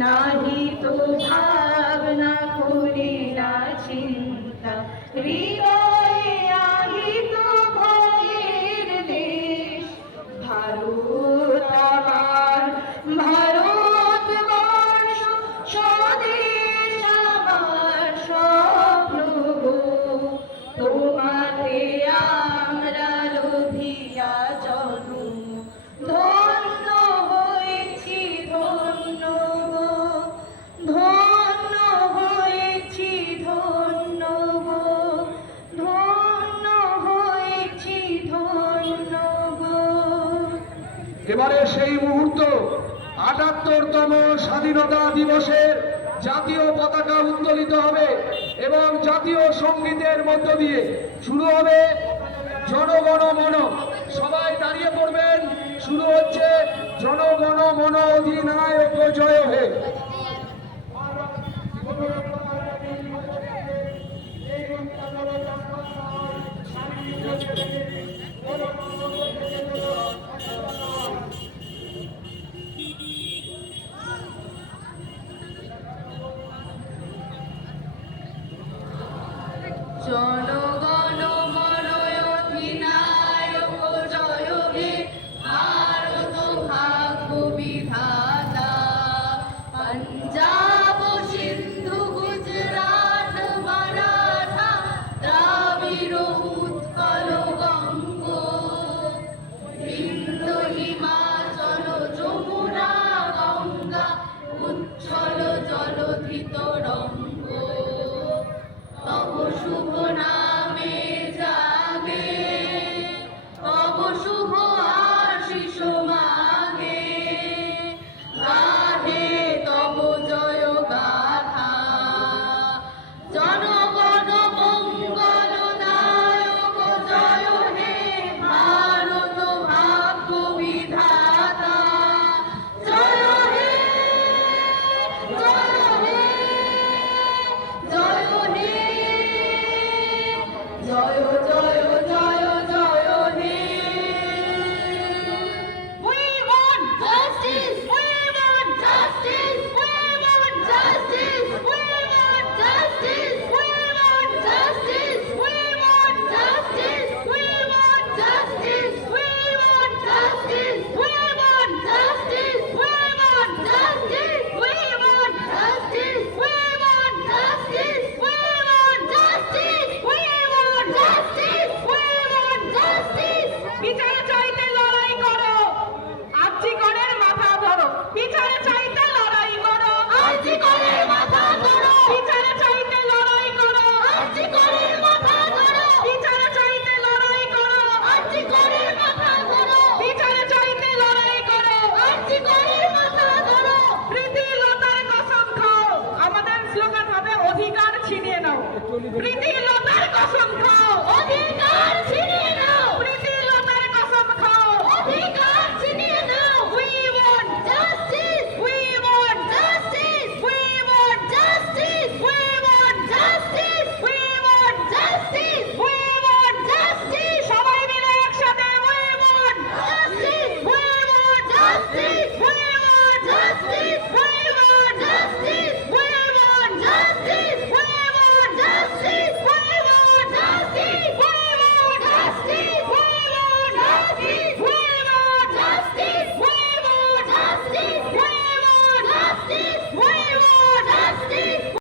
নাহি তো ভাবনা করি না চিন্তা হৃদয়ে আহিত ভয়ের দেশ ভারত আমার ভারতবর্ষ স্বদেশ আমার স্বপ্ন গো তোমাতে আমরা লোভিয়া জন্ম ধন্য হয়েছি ধন্য ধন্য হয়েছি ধন্য ধন্য হয়েছি ধন্য। এবারে সেই মুহূর্ত ৭৮তম স্বাধীনতা দিবসের জাতীয় পতাকা উত্তোলিত হবে এবং জাতীয় সঙ্গীতের মধ্য দিয়ে শুরু হবে জনগণ মন। সবাই দাঁড়িয়ে পড়বেন। শুরু হচ্ছে জনগণ মন অধিনায়ক জয় হে।